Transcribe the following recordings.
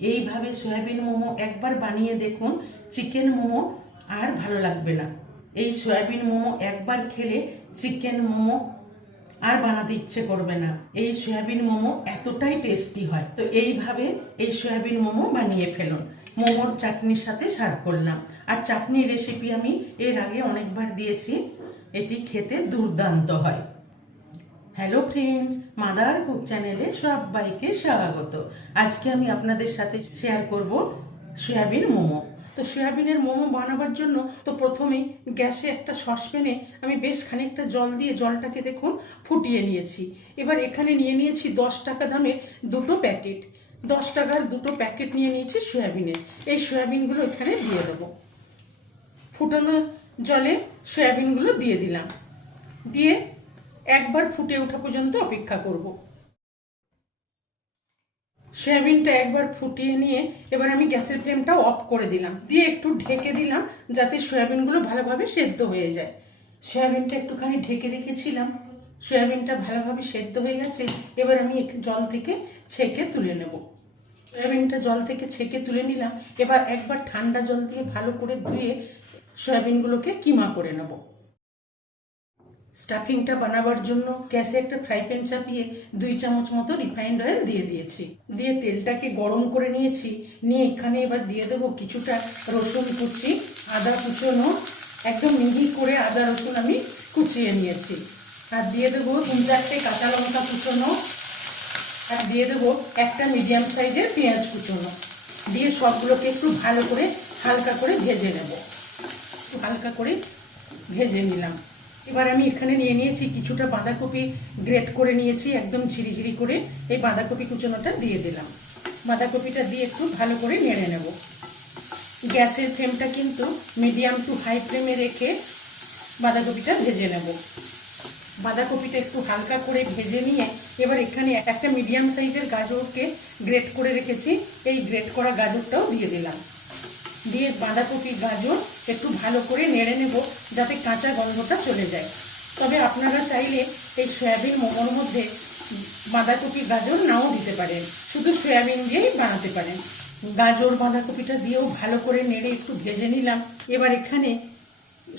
এইভাবে সয়াবিন মোমো একবার বানিয়ে দেখুন, চিকেন মোমো আর ভালো লাগবে না। এই সয়াবিন মোমো একবার খেলে চিকেন মোমো আর বানাতে ইচ্ছে করবে না। এই সয়াবিন মোমো এতটাই টেস্টি হয়। তো এইভাবে এই সয়াবিন মোমো বানিয়ে ফেলুন। মোমোর চাটনির সাথে সার্ভ করলাম। আর চাটনির রেসিপি আমি এর আগে অনেকবার দিয়েছি, এটি খেতে দুর্দান্ত হয়। হ্যালো ফ্রেন্ডস, মাদার কুক চ্যানেলে সবাইকে স্বাগত। আজকে আমি আপনাদের সাথে শেয়ার করব সয়াবিন মোমো। তো সয়াবিনের মোমো বানাবার জন্য তো প্রথমেই গ্যাসে একটা সসপ্যানে আমি বেশ খানিকটা জল দিয়ে জলটাকে দেখুন ফুটিয়ে নিয়েছি। এবার এখানে নিয়ে নিয়েছি 10 টাকা দামের দুটো প্যাকেট। 10 টাকার দুটো প্যাকেট নিয়ে নিয়েছি সয়াবিনের। এই সয়াবিনগুলো এখানে দিয়ে দেবো। ফুটানো জলে সয়াবিনগুলো দিয়ে দিলাম। দিয়ে একবার ফুটে ওঠা পর্যন্ত অপেক্ষা করব। সয়াবিনটা একবার ফুটিয়ে নিয়ে এবার আমি গ্যাসের ফ্লেমটা অফ করে দিলাম, দিয়ে একটু ঢেকে দিলাম যাতে সয়াবিনগুলো ভালোভাবে সেদ্ধ হয়ে যায়। সয়াবিনটা একটুখানি ঢেকে রেখেছিলাম, সয়াবিনটা ভালোভাবে সেদ্ধ হয়ে গেছে। এবার আমি জল থেকে ছেঁকে তুলে নেব। সয়াবিনটা জল থেকে ছেঁকে তুলে নিলাম। এবার একবার ঠান্ডা জল দিয়ে ভালো করে ধুয়ে সয়াবিনগুলোকে কিমা করে নেব। স্টাফিংটা বানাবার জন্য গ্যাসে একটা ফ্রাই প্যান চাপিয়ে 2 চামচ মতো রিফাইন্ড অয়েল দিয়ে দিয়েছি। দিয়ে তেলটাকে গরম করে নিয়েছি। নিয়ে এখানে এবার দিয়ে দেবো কিছুটা রসুন কুচি, আদা কুচোনো, একদম মিহি করে আদা রসুন আমি কুচিয়ে নিয়েছি। আর দিয়ে দেবো 3-4টে কাঁচা লঙ্কা কুচোনো, আর দিয়ে দেবো একটা মিডিয়াম সাইজের পেঁয়াজ কুচোনো। দিয়ে সবগুলোকে একটু ভালো করে হালকা করে ভেজে নেব। হালকা করে ভেজে নিলাম। এবার আমি এখানে নিয়ে নিয়েছি কিছুটা বাঁধাকপি, গ্রেট করে নিয়েছি একদম ঝিরিঝিরি করে। এই বাঁধাকপি কুচোনোটা দিয়ে দিলাম। বাঁধাকপিটা দিয়ে একটু ভালো করে নেড়ে নেব। গ্যাসের ফ্লেমটা কিন্তু মিডিয়াম টু হাই ফ্লেমে রেখে বাঁধাকপিটা ভেজে নেব। বাঁধাকপিটা একটু হালকা করে ভেজে নিয়ে এবার এখানে একটা মিডিয়াম সাইজের গাজরকে গ্রেট করে রেখেছি, এই গ্রেট করা গাজরটাও দিয়ে দিলাম। দিয়ে বাঁধাকপি গাজর একটু ভালো করে নেড়ে নেব যাতে কাঁচা গন্ধটা চলে যায়। তবে আপনারা চাইলে এই সয়াবিন মোমোর মধ্যে বাঁধাকপি গাজর নাও দিতে পারেন, শুধু সয়াবিন দিয়েই বানাতে পারেন। গাজর বাঁধাকপিটা দিয়েও ভালো করে নেড়ে একটু ভেজে নিলাম। এবার এখানে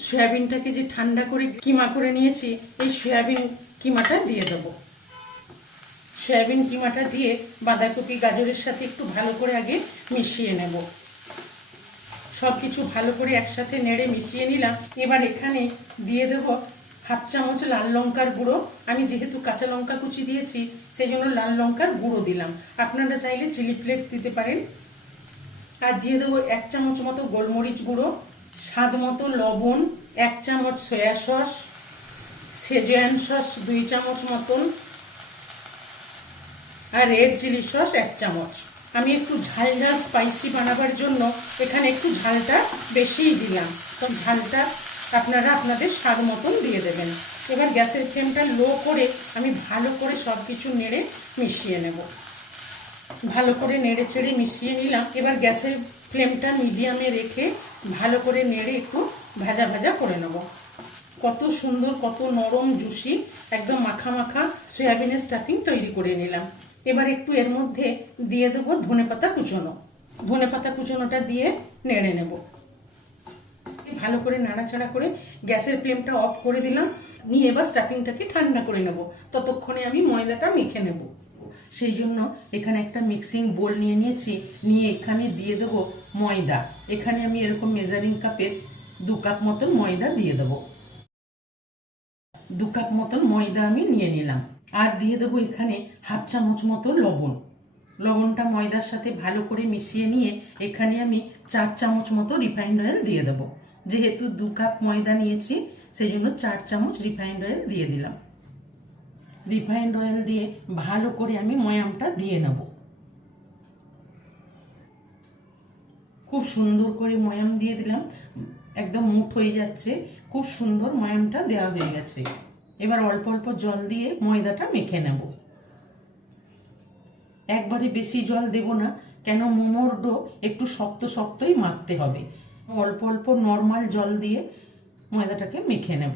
সয়াবিনটাকে যে ঠান্ডা করে কিমা করে নিয়েছি, এই সয়াবিন কিমাটা দিয়ে দেবো। সয়াবিন কিমাটা দিয়ে বাঁধাকপি গাজরের সাথে একটু ভালো করে আগে মিশিয়ে নেব। সব কিছু ভালো করে একসাথে নেড়ে মিশিয়ে নিলাম। এবার এখানে দিয়ে দেব 1/2 চামচ লাল লঙ্কার গুঁড়ো। আমি যেহেতু কাঁচা লঙ্কা কুচি দিয়েছি সেই জন্য লাল লঙ্কার গুঁড়ো দিলাম, আপনারা চাইলে চিলি ফ্লেক্স দিতে পারেন। আর দিয়ে দেবো 1 চামচ মতো গোলমরিচ গুঁড়ো, স্বাদ মতো লবণ, 1 চামচ সয়া সস, সেজওয়ান সস 2 চামচ মতন, আর রেড চিলি সস 1 চামচ। আমি একটু ঝাল ঝাল স্পাইসি বানাবার জন্য এখানে একটু ঝালটা বেশিই দিলাম। তো ঝালটা আপনারা আপনাদের স্বাদ মতন দিয়ে দেবেন। এবার গ্যাসের ফ্লেমটা লো করে আমি ভালো করে সব কিছু নেড়ে মিশিয়ে নেব। ভালো করে নেড়ে চেড়ে মিশিয়ে নিলাম। এবার গ্যাসের ফ্লেমটা মিডিয়ামে রেখে ভালো করে নেড়ে একটু ভাজা ভাজা করে নেব। কত সুন্দর, কত নরম জুসি, একদম মাখা মাখা সয়াবিনের স্টাফিং তৈরি করে নিলাম। এবার একটু এর মধ্যে দিয়ে দেবো ধনেপাতা কুচোনো। ধনেপাতা কুচোনোটা দিয়ে নেড়ে নেব। ভালো করে নাড়াচাড়া করে গ্যাসের ফ্লেমটা অফ করে দিলাম। নিয়ে এবার স্টাফিংটাকে ঠান্ডা করে নেব। ততক্ষণে আমি ময়দাটা মেখে নেব। সেই জন্য এখানে একটা মিক্সিং বোল নিয়ে নিয়েছি। নিয়ে এখানে দিয়ে দেব ময়দা। এখানে আমি এরকম মেজারিং কাপের 2 কাপ মতন ময়দা দিয়ে দেবো। 2 কাপ মতন ময়দা আমি নিয়ে নিলাম। আর দিয়ে দেবো এখানে 1/2 চামচ মতো লবণ। লবণটা ময়দার সাথে ভালো করে মিশিয়ে নিয়ে এখানে আমি 4 চামচ মতো রিফাইন্ড অয়েল দিয়ে দেবো। যেহেতু 2 কাপ ময়দা নিয়েছি সেই জন্য 4 চামচ রিফাইন্ড অয়েল দিয়ে দিলাম। রিফাইন্ড অয়েল দিয়ে ভালো করে আমি ময়ামটা দিয়ে নেব। খুব সুন্দর করে ময়াম দিয়ে দিলাম, একদম মুঠ হয়ে যাচ্ছে। খুব সুন্দর ময়ামটা দেওয়া হয়ে গেছে। এবার অল্প অল্প জল দিয়ে ময়দাটা মেখে নেব। একবারে বেশি জল দেব না, কেন মোমোর ডো একটু শক্ত শক্তই মাখতে হবে। অল্প অল্প নর্মাল জল দিয়ে ময়দাটাকে মেখে নেব।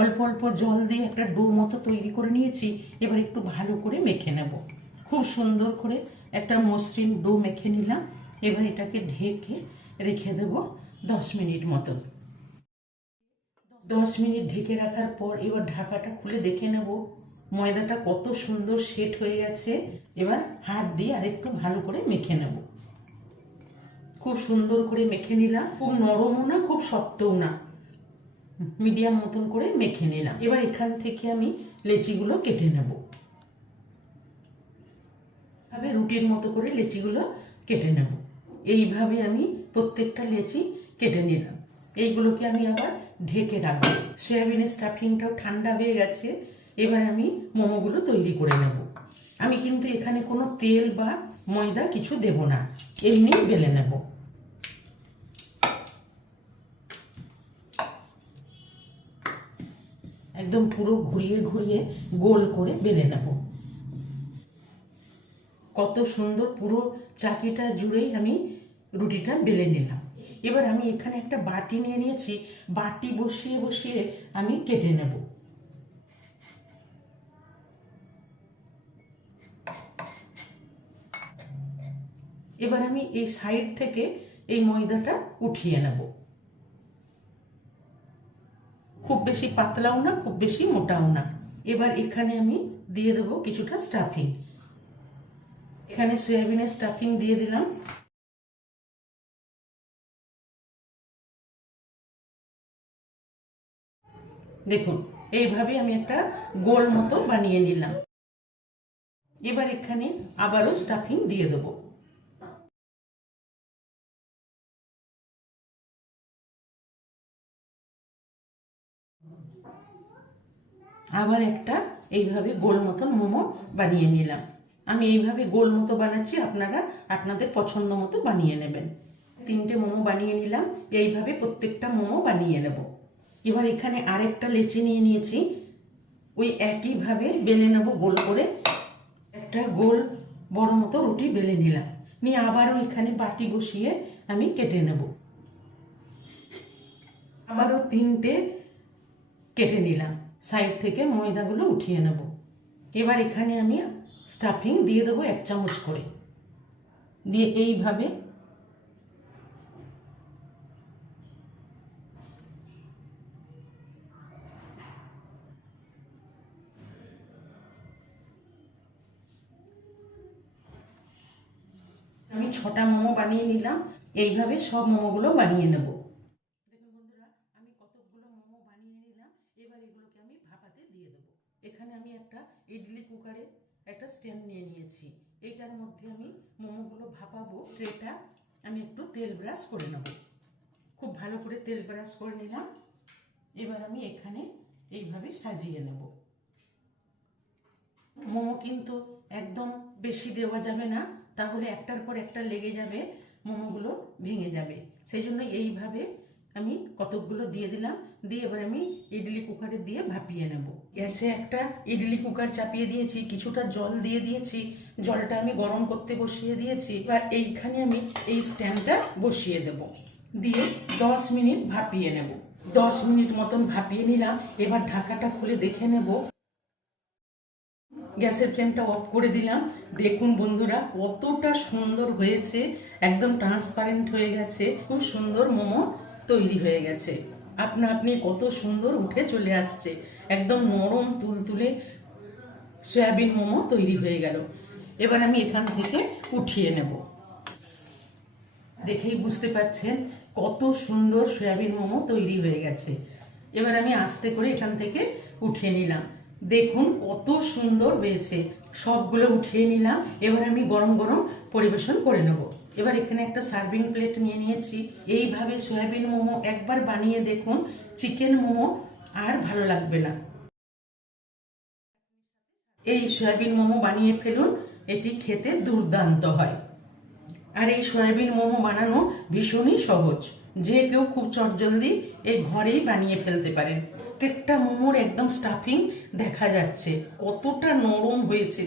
অল্প অল্প জল দিয়ে একটা ডো মতো তৈরি করে নিয়েছি। এবার একটু ভালো করে মেখে নেব। খুব সুন্দর করে একটা মসৃণ ডো মেখে নিলাম। এবার এটাকে ঢেকে রেখে দেব 10 মিনিট মতো। 10 মিনিট ঢেকে রাখার পর এবার ঢাকাটা খুলে দেখে নেব ময়দাটা কত সুন্দর সেট হয়ে গেছে। এবার হাত দিয়ে আরেকটু ভালো করে মেখে নেব। খুব সুন্দর করে মেখে নিলাম, খুব নরমও না খুব শক্তও না, মিডিয়াম মতন করে মেখে নিলাম। এবার এখান থেকে আমি লেচিগুলো কেটে নেব। ভাবে রুটির মতো করে লেচিগুলো কেটে নেব। এইভাবে আমি প্রত্যেকটা লেচি কেটে নিলাম। এইগুলোকে আমি আবার ঢেকে রাখবো। সয়াবিনের স্টাফিংটাও ঠান্ডা হয়ে গেছে। এবার আমি মোমোগুলো তৈরি করে নেব। আমি কিন্তু এখানে কোনো তেল বা ময়দা কিছু দেব না, এমনি বেলে নেব। একদম পুরো ঘুরিয়ে ঘুরিয়ে গোল করে বেলে নেব। কত সুন্দর পুরো চাকিটা জুড়েই আমি রুটিটা বেলে নিলাম। এবার আমি এখানে একটা বাটি নিয়ে নিয়েছি, বাটি বসিয়ে বসিয়ে আমি কেটে নেব। এবার আমি এই সাইড থেকে এই ময়দাটা উঠিয়ে নেব। খুব বেশি পাতলাও না খুব বেশি মোটাও না। এবার এখানে আমি দিয়ে দেবো কিছুটা স্টাফিং। এখানে সয়াবিনের স্টাফিং দিয়ে দিলাম। দেখুন এইভাবে আমি একটা গোল মতো বানিয়ে নিলাম। এবার এখানে আবারও স্টাফিং দিয়ে দেবো। আবার একটা এইভাবে গোল মতন মোমো বানিয়ে নিলাম। আমি এইভাবে গোল মতো বানাচ্ছি, আপনারা আপনাদের পছন্দ মতো বানিয়ে নেবেন। 3টে মোমো বানিয়ে নিলাম। এইভাবে প্রত্যেকটা মোমো বানিয়ে নেব। এবার এখানে আরেকটা লেচি নিয়ে নিয়েছি, ওই একইভাবে বেলে নেব গোল করে। একটা গোল বড় মতো রুটি বেলে নিলাম, নিয়ে আবারও এখানে বাটি বসিয়ে আমি কেটে নেব। আবারও 3টে কেটে নিলাম, সাইড থেকে ময়দাগুলো উঠিয়ে নেব। এবার এখানে আমি স্টাফিং দিয়ে দেবো 1 চামচ করে, দিয়ে এইভাবে আমি 6টা মোমো বানিয়ে নিলাম। এইভাবে সব মোমোগুলো বানিয়ে নেব। দেখুন বন্ধুরা, আমি কতগুলো মোমো বানিয়ে নিলাম। এবার এগুলোকে আমি ভাপাতে দিয়ে দেবো। এখানে আমি একটা ইডলি কুকারের একটা স্ট্যান্ড নিয়ে নিয়েছি। এইটার মধ্যে আমি মোমোগুলো ভাপাবো। ট্রেটা আমি একটু তেল ব্রাশ করে নেব। খুব ভালো করে তেল ব্রাশ করে নিলাম। এবার আমি এখানে এইভাবে সাজিয়ে নেব। মোমো কিন্তু একদম বেশি দেওয়া যাবে না, তাহলে একটার পর একটা লেগে যাবে, মোমোগুলো ভেঙে যাবে। সেই জন্য এইভাবে আমি কতকগুলো দিয়ে দিলাম। দিয়ে এবার আমি ইডলি কুকারে দিয়ে ভাপিয়ে নেব। গ্যাসে একটা ইডলি কুকার চাপিয়ে দিয়েছি, কিছুটা জল দিয়ে দিয়েছি। জলটা আমি গরম করতে বসিয়ে দিয়েছি। এবার এইখানে আমি এই স্ট্যান্ডটা বসিয়ে দেব, দিয়ে 10 মিনিট ভাপিয়ে নেব। 10 মিনিট মতন ভাপিয়ে নিলাম। এবার ঢাকাটা খুলে দেখে নেব। গ্যাসের ফ্লেমটা অফ করে দিলাম। দেখুন বন্ধুরা কতটা সুন্দর হয়েছে, একদম ট্রান্সপারেন্ট হয়ে গেছে। খুব সুন্দর মোমো তৈরি হয়ে গেছে। আপনা আপনি কত সুন্দর উঠে চলে আসছে। একদম নরম তুলতুলে সয়াবিন মোমো তৈরি হয়ে গেল। এবার আমি এখান থেকে উঠিয়ে নেব। দেখেই বুঝতে পারছেন কত সুন্দর সয়াবিন মোমো তৈরি হয়ে গেছে। এবার আমি আস্তে করে এখান থেকে উঠিয়ে নিলাম। দেখুন কত সুন্দর হয়েছে। সবগুলো উঠিয়ে নিলাম। এবার আমি গরম গরম পরিবেশন করে নেব। এবার এখানে একটা সার্ভিং প্লেট নিয়ে নিয়েছি। এইভাবে সয়াবিন মোমো একবার বানিয়ে দেখুন, চিকেন মোমো আর ভালো লাগবে না। এই সয়াবিন মোমো বানিয়ে ফেলুন, এটি খেতে দুর্দান্ত হয়। আর এই সয়াবিন মোমো বানানো ভীষণই সহজ, যে কেউ খুব চটজলদি এই ঘরেই বানিয়ে ফেলতে পারেন। প্রত্যেকটা মোমোর একদম স্টাফিং দেখা যাচ্ছে, কতটা নরম হয়েছে।